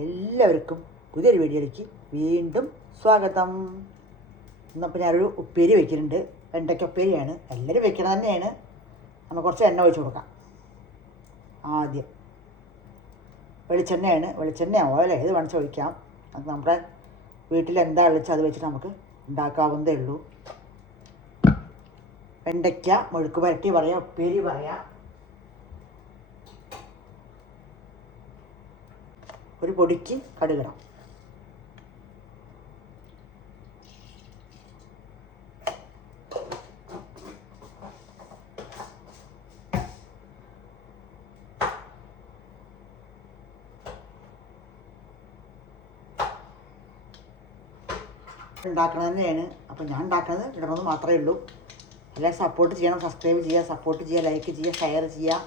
എല്ലാവർക്കും പുതിയൊരു വീഡിയോയിലേക്ക് വീണ്ടും സ്വാഗതം. ഇന്നപ്പോൾ ഞാനൊരു ഉപ്പേരി വയ്ക്കുന്നുണ്ട്. വെണ്ടയ്ക്ക ഉപ്പേരിയാണ്. എല്ലാവരും വെക്കണം തന്നെയാണ്. നമ്മൾ കുറച്ച് എണ്ണ ഒഴിച്ച് കൊടുക്കാം. ആദ്യം വെളിച്ചെണ്ണയാണ്. വെളിച്ചെണ്ണ ഓയിൽ ഏത് വേണിച്ച് ഒഴിക്കാം. അത് നമ്മുടെ വീട്ടിൽ എന്താ വിളിച്ചാൽ അത് വെച്ചിട്ട് നമുക്ക് ഉണ്ടാക്കാവുന്നതേ ഉള്ളൂ. വെണ്ടയ്ക്ക മെഴുക്ക് പുരട്ടി പറയാം, ഉപ്പേരി പറയാം. ഒരു പൊടിക്ക് കടുകിടാം. ഉണ്ടാക്കണത് തന്നെയാണ്. അപ്പം ഞാൻ ഉണ്ടാക്കുന്നത് ഇടണമെന്ന് മാത്രമേ ഉള്ളൂ. എല്ലാവരും സപ്പോർട്ട് ചെയ്യണം. സബ്സ്ക്രൈബ് ചെയ്യുക, സപ്പോർട്ട് ചെയ്യുക, ലൈക്ക് ചെയ്യുക, ഷെയർ ചെയ്യുക.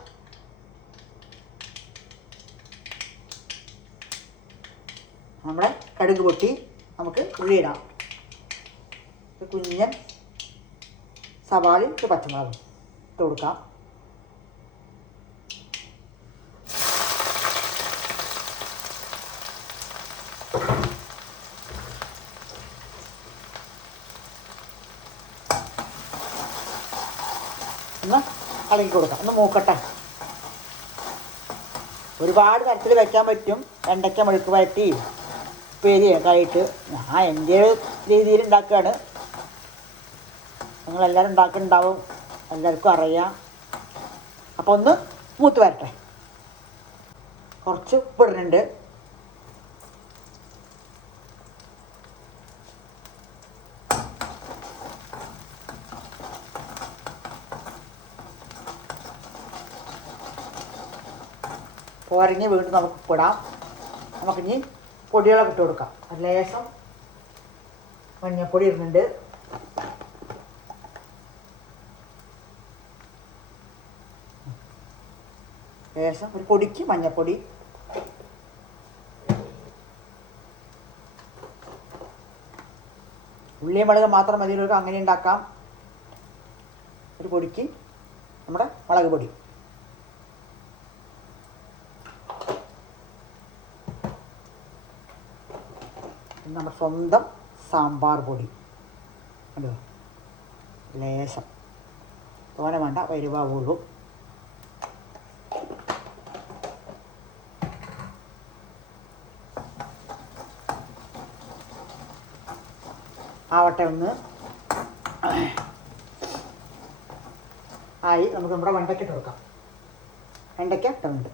നമ്മുടെ കടുക് പൊട്ടി നമുക്ക് ഉള്ളിയിടാം. കുഞ്ഞൻ സവാളയും പച്ചമുളകും ഇട്ട് കൊടുക്കാം. ഒന്ന് ഇളക്കി കൊടുക്കാം. ഒന്ന് മൂക്കട്ടെ. ഒരുപാട് തരത്തിൽ വയ്ക്കാൻ പറ്റും. വെണ്ടയ്ക്ക മെഴുക്ക് പുരട്ടി ഉപ്പേരിയൊക്കെ ആയിട്ട് ഞാൻ എൻ്റെ രീതിയിൽ ഉണ്ടാക്കുകയാണ്. നിങ്ങളെല്ലാവരും ഉണ്ടാക്കുന്നുണ്ടാവും, എല്ലാവർക്കും അറിയാം. അപ്പോൾ ഒന്ന് മൂത്ത് വരട്ടെ. കുറച്ച് ഉപ്പിടുന്നുണ്ട്. പോരങ്ങി വീണ്ടും നമുക്ക് ഉപ്പിടാം. നമുക്കിനി പൊടികളൊക്കെ ഇട്ട് കൊടുക്കാം. ലേശം മഞ്ഞൾപ്പൊടി ഇടുന്നുണ്ട്. ലേശം ഒരു പൊടിക്ക് മഞ്ഞൾപ്പൊടി. ഉള്ളിയും മുളക് മാത്രം മതി. അങ്ങനെ ഉണ്ടാക്കാം. ഒരു പൊടിക്ക് നമ്മുടെ മുളക് പൊടി. നമ്മുടെ സ്വന്തം സാമ്പാർ പൊടി കണ്ടോ, ലേശം, തോനെ വേണ്ട, വരുവാവുള്ളൂ. ആവട്ടെ, ഒന്ന് ആയി. നമുക്ക് നമ്മുടെ വെണ്ടയ്ക്ക ഇട്ട് കൊടുക്കാം. വെണ്ടയ്ക്ക ഇട്ടുണ്ട്.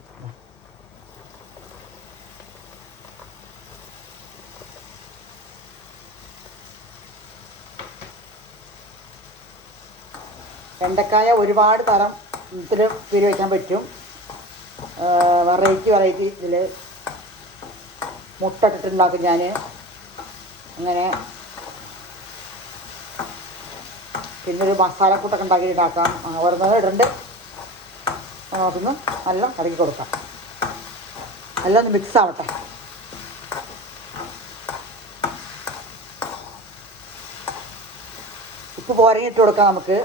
വെണ്ടക്കായ ഒരുപാട് തരം ഇതിൽ ഉപ്പേരി വയ്ക്കാൻ പറ്റും. വെറൈറ്റി ഇതിൽ മുട്ട ഇട്ടിട്ടുണ്ടാക്കും ഞാൻ. അങ്ങനെ പിന്നൊരു മസാലക്കൂട്ടൊക്കെ ഉണ്ടാക്കിയിട്ടുണ്ടാക്കാം. ഓരോന്നും ഇടുന്നുണ്ട്. നമുക്കൊന്ന് നല്ല കലക്കി കൊടുക്കാം. എല്ലാം ഒന്ന് മിക്സ് ആവട്ടെ. ഉപ്പ് പോരങ്ങി ഇട്ട് കൊടുക്കാം നമുക്ക്.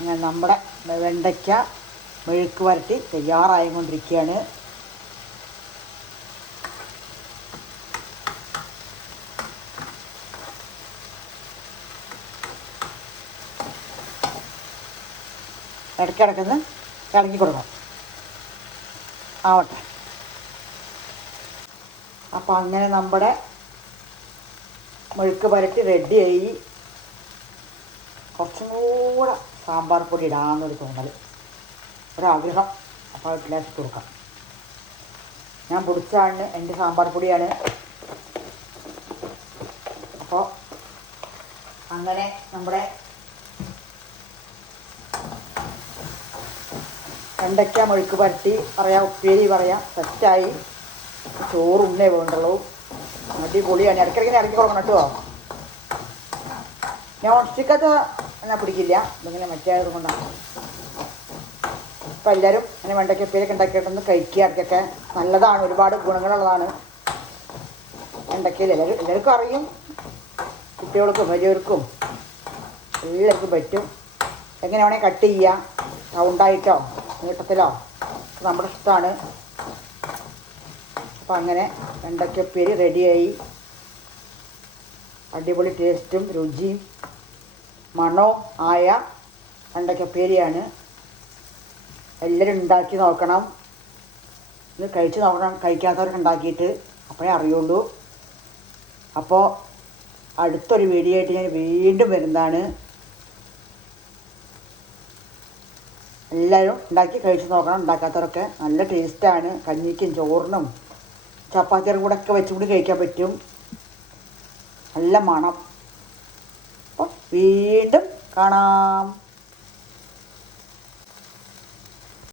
അങ്ങനെ നമ്മുടെ വെണ്ടയ്ക്ക മെഴുക്ക് പുരട്ടി തയ്യാറായിക്കൊണ്ടിരിക്കുകയാണ്. ഇടയ്ക്കിടയ്ക്കൊന്ന് ഇളക്കി കൊടുക്കണം. ആവട്ടെ. അപ്പം അങ്ങനെ നമ്മുടെ മെഴുക്ക് പുരട്ടി റെഡിയായി. കുറച്ചും കൂടെ സാമ്പാർ പൊടി ഇടാമെന്നൊരു തോന്നൽ, ഒരാഗ്രഹം. അപ്പോൾ ഗ്ലാസ് കൊടുക്കാം. ഞാൻ പൊടിച്ചാണ്, എൻ്റെ സാമ്പാർ പൊടിയാണ്. അപ്പോൾ അങ്ങനെ നമ്മുടെ വെണ്ടയ്ക്ക മെഴുക്ക് പുരട്ടി പറയാം, ഉപ്പേരി പറയാം, സെറ്റായി. ചോറുണ്ണേ വേണ്ടുള്ളൂ. അടിപൊളിയാണ്. ഇടയ്ക്കിടയ്ക്ക് ഇറക്കി കൊടുക്കണം കേട്ടോ. നോൺ സ്റ്റിക്കൊക്കെ എന്നാൽ പിടിക്കില്ല. ഇതിങ്ങനെ മറ്റേത് കൊണ്ടാണ്. അപ്പോൾ എല്ലാവരും അങ്ങനെ വെണ്ടയ്ക്ക ഉപ്പേരിയൊക്കെ ഉണ്ടാക്കിയിട്ടൊന്ന് കഴിക്കുക. ഇടയ്ക്കൊക്കെ നല്ലതാണ്, ഒരുപാട് ഗുണങ്ങളുള്ളതാണ് വെണ്ടയ്ക്കയിൽ. എല്ലാവർക്കും അറിയും. കുട്ടികൾക്കും വലിയവർക്കും എല്ലാവർക്കും പറ്റും. എങ്ങനെ വേണമെങ്കിൽ കട്ട് ചെയ്യുക. റൗണ്ടായിട്ടോ നീട്ടത്തിലോ നമ്മുടെ ഇഷ്ടമാണ്. അപ്പം അങ്ങനെ വെണ്ടയ്ക്കപ്പേരി റെഡിയായി. അടിപൊളി ടേസ്റ്റും രുചിയും മണവും ആയ വെണ്ടയ്ക്കപ്പേരിയാണ്. എല്ലാവരും ഉണ്ടാക്കി നോക്കണം. ഇത് കഴിച്ച് നോക്കണം, കഴിക്കാത്തവർക്ക് ഉണ്ടാക്കിയിട്ട് അപ്പോഴേ അറിയുള്ളൂ. അപ്പോൾ അടുത്തൊരു വീഡിയോ ആയിട്ട് ഞാൻ വീണ്ടും വരുന്നതാണ്. എല്ലാവരും ഉണ്ടാക്കി കഴിച്ച് നോക്കണം. ഉണ്ടാക്കാത്തവരൊക്കെ നല്ല ടേസ്റ്റാണ്. കഞ്ഞിക്കും ചോറിനും ചപ്പാത്തിയുടെ കൂടെ ഒക്കെ വെച്ചുകൂടി കഴിക്കാൻ പറ്റും. നല്ല മണം. അപ്പോൾ വീണ്ടും കാണാം.